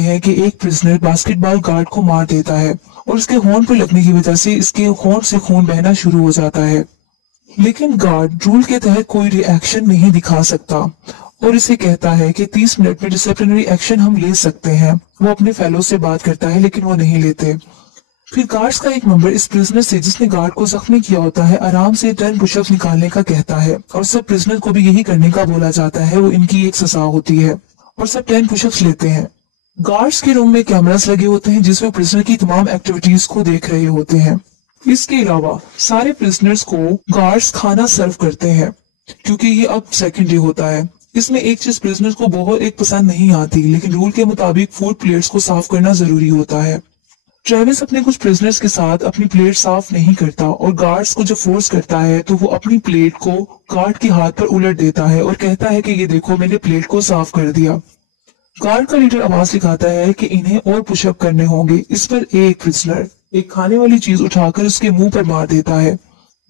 है कि एक प्रिजनर बास्केटबॉल गार्ड को मार देता है और उसके होंठ पर लगने की वजह से इसके होंठ से खून बहना शुरू हो जाता है। लेकिन गार्ड रूल के तहत कोई रिएक्शन नहीं दिखा सकता और इसे कहता है कि 30 मिनट में डिसिप्लिनरी एक्शन हम ले सकते हैं। वो अपने फेलो से बात करता है लेकिन वो नहीं लेते। फिर गार्ड्स का एक मेंबर इस प्रिजनर से, जिसने गार्ड को जख्मी किया होता है, आराम से 10 पुशअप्स निकालने का कहता है और सब प्रिजनर को भी यही करने का बोला जाता है। वो इनकी एक सजा होती है और सब 10 पुशअप्स लेते हैं। गार्ड्स के रूम में कैमरास लगे होते हैं जिसमें प्रिजनर की तमाम एक्टिविटीज को देख रहे होते हैं। इसके अलावा सारे प्रिजनर्स को गार्ड्स खाना सर्व करते हैं क्योंकि ये अब सेकंड डे होता है। इसमें एक चीज प्रिजनर्स को बहुत एक पसंद नहीं आती, लेकिन रूल के मुताबिक फूड प्लेट्स को साफ करना जरूरी होता है। ट्रेविस अपने कुछ प्रिजनर्स के साथ अपनी प्लेट साफ नहीं करता और गार्ड्स को जब फोर्स करता है तो वो अपनी प्लेट को गार्ड के हाथ पर उलट देता है और कहता है कि ये देखो, मैंने प्लेट को साफ कर दिया। गार्ड का लीडर आवाज दिखाता है कि इन्हें और पुशअप करने होंगे। इस पर एक प्रिजनर एक खाने वाली चीज उठाकर उसके मुंह पर मार देता है,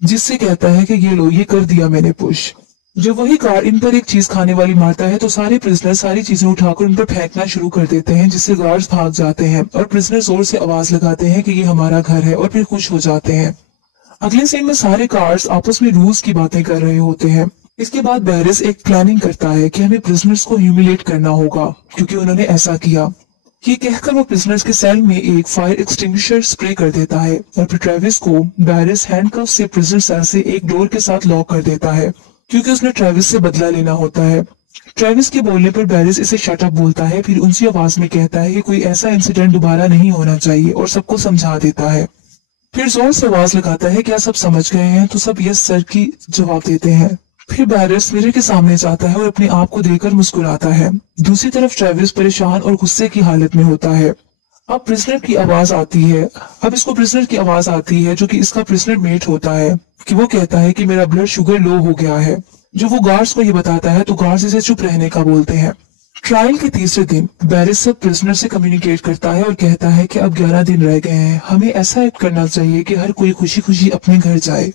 जिससे कहता है कि ये लो, ये कर दिया मैंने पुश। जब वही गार्ड इन पर एक चीज खाने वाली मारता है तो सारे प्रिजनर सारी चीजें उठाकर उन पर फेंकना शुरू कर देते हैं, जिससे गार्ड्स भाग जाते हैं और प्रिजनर जोर से आवाज लगाते हैं कि ये हमारा घर है और फिर खुश हो जाते हैं। अगले सीन में सारे गार्ड्स आपस में रूल्स की बातें कर रहे होते हैं। इसके बाद बैरिस एक प्लानिंग करता है कि हमें प्रिजनर्स को ह्यूमिलेट करना होगा क्योंकि उन्होंने ऐसा किया। ये कहकर वो प्रिजनर्स के सेल में एक फायर एक्सटिंग्विशर स्प्रे कर देता है और फिर ट्रेविस को बैरिस हैंडकफ से प्रिजनर सेल से एक डोर के साथ लॉक कर देता है क्योंकि उसने ट्रेविस से बदला लेना होता है। ट्रेविस के बोलने पर बैरिस इसे शट अप बोलता है, फिर ऊंची आवाज में कहता है कि कोई ऐसा इंसिडेंट दोबारा नहीं होना चाहिए और सबको समझा देता है। फिर जोर से आवाज लगाता है, क्या सब समझ गए हैं? तो सब यस सर की जवाब देते हैं। फिर बैरिस मिरर के सामने जाता है और अपने आप को देखकर मुस्कुराता है। दूसरी तरफ ट्रेविस परेशान और गुस्से की हालत में होता है। अब प्रिजनर की आवाज आती है। अब इसको प्रिजनर की आवाज आती है जो कि इसका प्रिजनर मेट होता है कि वो कहता है कि मेरा ब्लड शुगर लो हो गया है। जो वो गार्ड्स को ये बताता है तो गार्ड्स इसे चुप रहने का बोलते हैं। ट्रायल के तीसरे दिन बैरिस सब प्रिजनर से कम्युनिकेट करता है और कहता है कि अब 11 दिन रह गए हैं, हमें ऐसा एक्ट करना चाहिए कि हर कोई खुशी खुशी अपने घर जाए।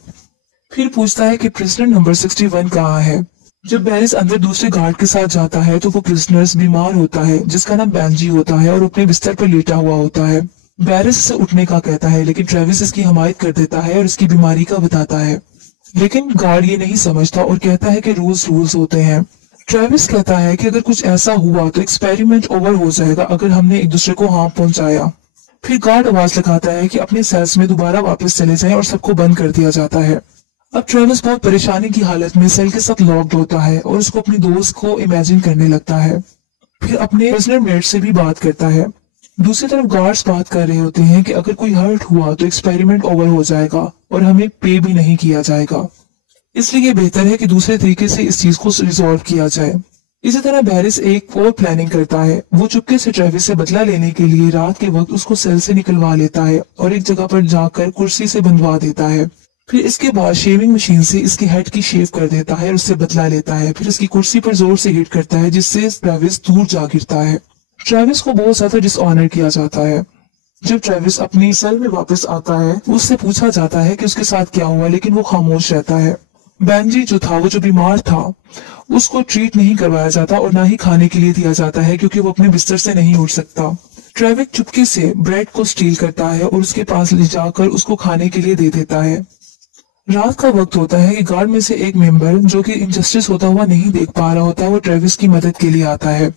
फिर पूछता है कि प्रिजनर नंबर 61 कहाँ है। जब बैरिस अंदर दूसरे गार्ड के साथ जाता है तो वो प्रिजनर्स बीमार होता है जिसका नाम बैंजी होता है और अपने बिस्तर पर लेटा हुआ होता है। बैरिस इसे उठने का कहता है लेकिन ट्रेविस इसकी हिमायत कर देता है और इसकी बीमारी का बताता है, लेकिन गार्ड ये नहीं समझता और कहता है कि रूल्स होते हैं। ट्रेविस कहता है कि अगर कुछ ऐसा हुआ तो एक्सपेरिमेंट ओवर हो जाएगा अगर हमने एक दूसरे को हार्म पहुंचाया। फिर गार्ड आवाज लगाता है कि अपने सेल्स में दोबारा वापस चले जाएं और सबको बंद कर दिया जाता है। अब ट्रेविस बहुत परेशानी की हालत में सेल के साथ लॉक्ड होता है और उसको अपनी दोस्त को इमेजिन करने लगता है। फिर अपने प्रिजनर मेट से भी बात करता है। दूसरी तरफ गार्ड्स बात कर रहे होते हैं कि अगर कोई हर्ट हुआ तो एक्सपेरिमेंट ओवर हो जाएगा और हमें पे भी नहीं किया जाएगा, इसलिए ये बेहतर है कि दूसरे तरीके से इस चीज को रिजॉल्व किया जाए। इसी तरह बैरिस एक और प्लानिंग करता है। वो चुपके से ट्रेविस से बदला लेने के लिए रात के वक्त उसको सेल से निकलवा लेता है और एक जगह पर जाकर कुर्सी से बंधवा देता है। फिर इसके बाद शेविंग मशीन से इसके हेड की शेव कर देता है और उससे बदला लेता है। फिर उसकी कुर्सी पर जोर से हिट करता है जिससे ट्रेविस दूर जा गिरता है। ट्रेविस को बहुत ज्यादा डिसऑनर किया जाता है। जब ट्रेविस अपनी सेल में वापस आता है उससे पूछा जाता है कि उसके साथ क्या हुआ, लेकिन वो खामोश रहता है। बैंजी जो था, वो जो बीमार था, उसको ट्रीट नहीं करवाया जाता और ना ही खाने के लिए दिया जाता है क्योंकि वो अपने बिस्तर से नहीं उठ सकता। ट्रेविस चुपके से ब्रेड को स्टील करता है और उसके पास ले जाकर उसको खाने के लिए दे देता है। रात का वक्त होता है कि गार्ड में से एक मेंबर जो कि इनजस्टिस होता हुआ नहीं देख पा रहा होता, वो ट्रेविस की मदद के लिए आता है।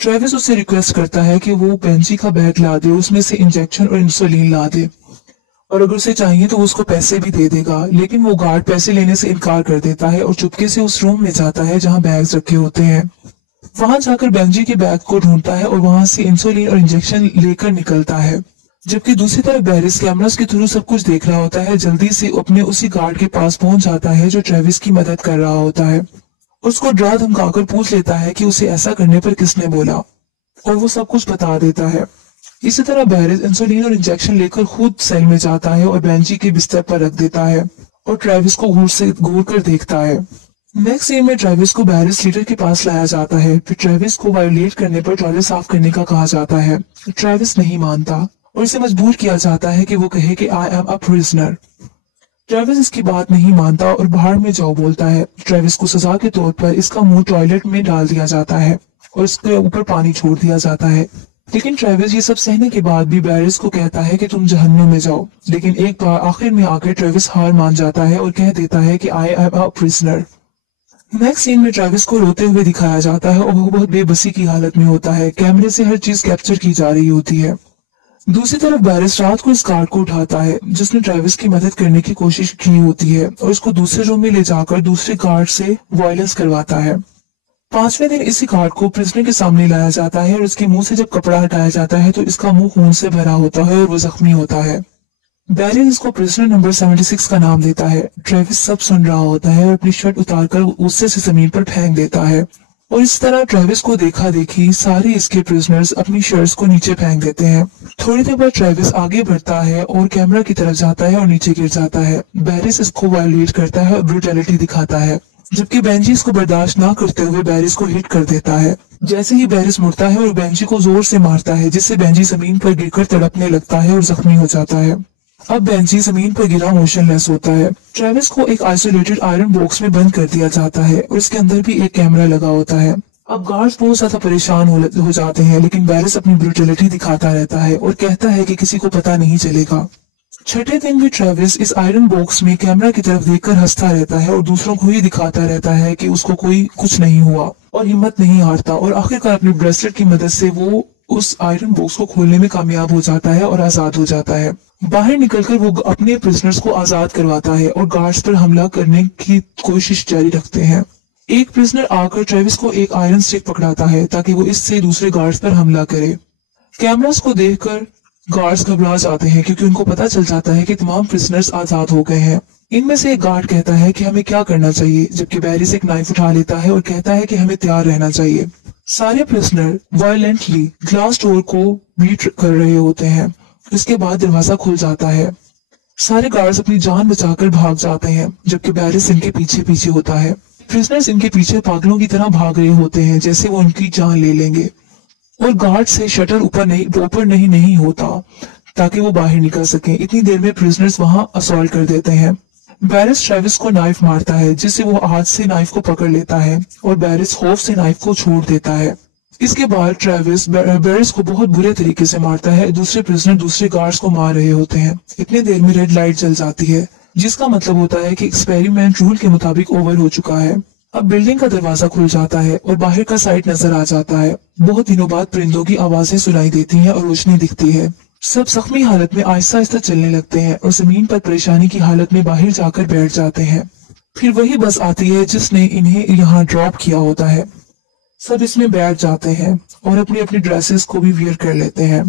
ट्रेविस उससे रिक्वेस्ट करता है कि वो बेंजी का बैग ला दे, उसमें से इंजेक्शन और इंसुलिन ला दे और अगर उसे चाहिए तो वो उसको पैसे भी दे देगा। लेकिन वो गार्ड पैसे लेने से इनकार कर देता है और चुपके से उस रूम में जाता है जहाँ बैग्स रखे होते हैं। वहां जाकर बेंजी के बैग को ढूंढता है और वहां से इंसुलिन और इंजेक्शन लेकर निकलता है। जबकि दूसरी तरफ बैरिस कैमरास के थ्रू सब कुछ देख रहा होता है। जल्दी से अपने उसी गार्ड के पास पहुंच जाता है जो ट्रेविस की मदद कर रहा होता है। उसको डरा धमकाकर पूछ लेता है कि उसे ऐसा करने पर किसने बोला और वो सब कुछ बता देता है। इसी तरह बैरिस इंसुलिन और इंजेक्शन लेकर खुद सेल में जाता है और बेंजी के बिस्तर पर रख देता है और ट्रेविस को घूर कर देखता है। नेक्स्ट सीन में ट्रेविस को बैरिस लीडर के पास लाया जाता है। फिर ट्रेविस को वायोलेट करने पर टॉयलेट साफ करने का कहा जाता है। ट्रेविस नहीं मानता और इसे मजबूर किया जाता है कि वो कहे कि I am a prisoner. Travis इसकी बात नहीं मानता और बाहर में जाओ बोलता है। ट्रेविस को सजा के तौर पर इसका मुंह टॉयलेट में डाल दिया जाता है और इसके ऊपर पानी छोड़ दिया जाता है। लेकिन ट्रेविस ये सब सहने के बाद भी बैरिस को कहता है कि तुम जहन्नुम में जाओ। लेकिन एक बार आखिर में आकर ट्रेविस हार मान जाता है और कह देता है कि I am a prisoner. Next scene में ट्रेविस को रोते हुए दिखाया जाता है और वो बहुत बेबसी की हालत में होता है। कैमरे से हर चीज कैप्चर की जा रही होती है। दूसरी तरफ बैरिस रात को इस गार्ड को उठाता है जिसने ट्रेविस की मदद करने की कोशिश की होती है और उसको दूसरे रूम में ले जाकर दूसरे गार्ड से वायलेंस करवाता है। 5वें दिन इसी गार्ड को प्रिजनर के सामने लाया जाता है और इसके मुंह से जब कपड़ा हटाया जाता है तो इसका मुंह खून से भरा होता है और वो जख्मी होता है। बैरिस इसको प्रिजनर नंबर 76 का नाम देता है। ट्रेविस सब सुन रहा होता है और अपनी शर्ट उतारकर गुस्से से जमीन पर फेंक देता है और इस तरह ट्रेविस को देखा देखी सारे इसके प्रिजनर्स अपनी शर्ट्स को नीचे फेंक देते हैं। थोड़ी देर बाद ट्रेविस आगे बढ़ता है और कैमरा की तरफ जाता है और नीचे गिर जाता है। बैरिस इसको वायलेट करता है और ब्रूटैलिटी दिखाता है, जबकि बेंजी इसको बर्दाश्त ना करते हुए बैरिस को हिट कर देता है। जैसे ही बैरिस मुड़ता है और बेंजी को जोर से मारता है जिससे बेंजी जमीन पर गिरकर तड़पने लगता है और जख्मी हो जाता है। अब बेंजी जमीन पर गिरा मोशनलेस होता है। ट्रेविस को एक आइसोलेटेड आयरन बॉक्स में बंद कर दिया जाता है और इसके अंदर भी एक कैमरा लगा होता है। अब गार्ड्स बहुत ज्यादा परेशान हो जाते हैं, लेकिन बैरिस अपनी ब्रूटैलिटी दिखाता रहता है और कहता है कि किसी को पता नहीं चलेगा। छठे दिन भी ट्रेविस इस आयरन बॉक्स में कैमरा की तरफ देखकर हंसता रहता है और दूसरों को ही दिखाता रहता है कि उसको कोई कुछ नहीं हुआ और हिम्मत नहीं हारता और आखिरकार अपनी ब्रेसलेट की मदद से वो उस आयरन बॉक्स को खोलने में कामयाब हो जाता है और आजाद हो जाता है। बाहर निकलकर वो अपने प्रिजनर्स को आजाद करवाता है और गार्ड्स पर हमला करने की कोशिश जारी रखते हैं। एक प्रिजनर आकर ट्रेविस को एक आयरन स्टिक पकड़ाता है ताकि वो इससे दूसरे गार्ड्स पर हमला करे। कैमरास को देखकर गार्ड्स घबरा जाते हैं क्योंकि उनको पता चल जाता है कि तमाम प्रिजनर्स आजाद हो गए हैं। इनमें से एक गार्ड कहता है कि हमें क्या करना चाहिए, जबकि बैरिस एक नाइफ उठा लेता है और कहता है कि हमें तैयार रहना चाहिए। सारे प्रिजनर वायलेंटली ग्लास डोर को बीट कर रहे होते हैं। इसके बाद दरवाजा खुल जाता है। सारे गार्ड्स अपनी जान बचाकर भाग जाते हैं, जबकि बैरिस इनके पीछे पीछे होता है। प्रिजनर्स इनके पीछे पागलों की तरह भाग रहे होते हैं जैसे वो उनकी जान ले लेंगे और गार्ड से शटर ऊपर नहीं होता ताकि वो बाहर निकल सके। इतनी देर में प्रिजनर्स वहां असॉल्ट कर देते हैं। बैरिस ट्रेविस को नाइफ मारता है जिससे वो हाथ से नाइफ को पकड़ लेता है और बैरिस खौफ से नाइफ को छोड़ देता है। इसके बाद ट्रेविस बैरिस को बहुत बुरे तरीके से मारता है। दूसरे प्रिजनर दूसरे गार्ड्स को मार रहे होते हैं। इतने देर में रेड लाइट जल जाती है जिसका मतलब होता है कि एक्सपेरिमेंट रूल के मुताबिक ओवर हो चुका है। अब बिल्डिंग का दरवाजा खुल जाता है और बाहर का साइड नजर आ जाता है। बहुत दिनों बाद परिंदों की आवाजें सुनाई देती हैं और रोशनी दिखती है। सब जख्मी हालत में आहिस्ता आहिस्ता चलने लगते हैं और जमीन पर परेशानी की हालत में बाहर जाकर बैठ जाते हैं। फिर वही बस आती है जिसने इन्हें यहाँ ड्रॉप किया होता है। सब इसमें बैठ जाते हैं और अपनी अपनी ड्रेसेस को भी वियर कर लेते हैं।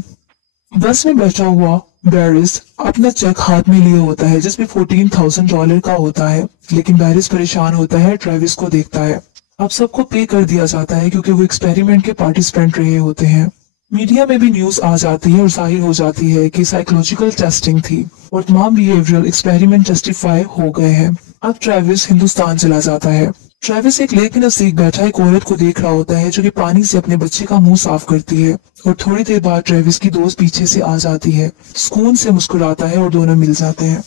बस में बैठा हुआ बैरिस अपना चेक हाथ में लिए होता है जिसमें $14,000 का होता है, लेकिन बैरिस परेशान होता है, ट्रेविस को देखता है। अब सबको पे कर दिया जाता है क्योंकि वो एक्सपेरिमेंट के पार्टिसिपेंट रहे होते हैं। मीडिया में भी न्यूज आ जाती है और जाहिर हो जाती है कि साइकोलॉजिकल टेस्टिंग थी और तमाम बिहेवियरल एक्सपेरिमेंट जस्टिफाई हो गए हैं। अब ट्रेविस हिंदुस्तान चला जाता है। ट्रेविस एक लेक के नजदीक बैठा एक औरत को देख रहा होता है जो कि पानी से अपने बच्चे का मुंह साफ करती है और थोड़ी देर बाद ट्रेविस की दोस्त पीछे से आ जाती है, सुकून से मुस्कुराता है और दोनों मिल जाते हैं।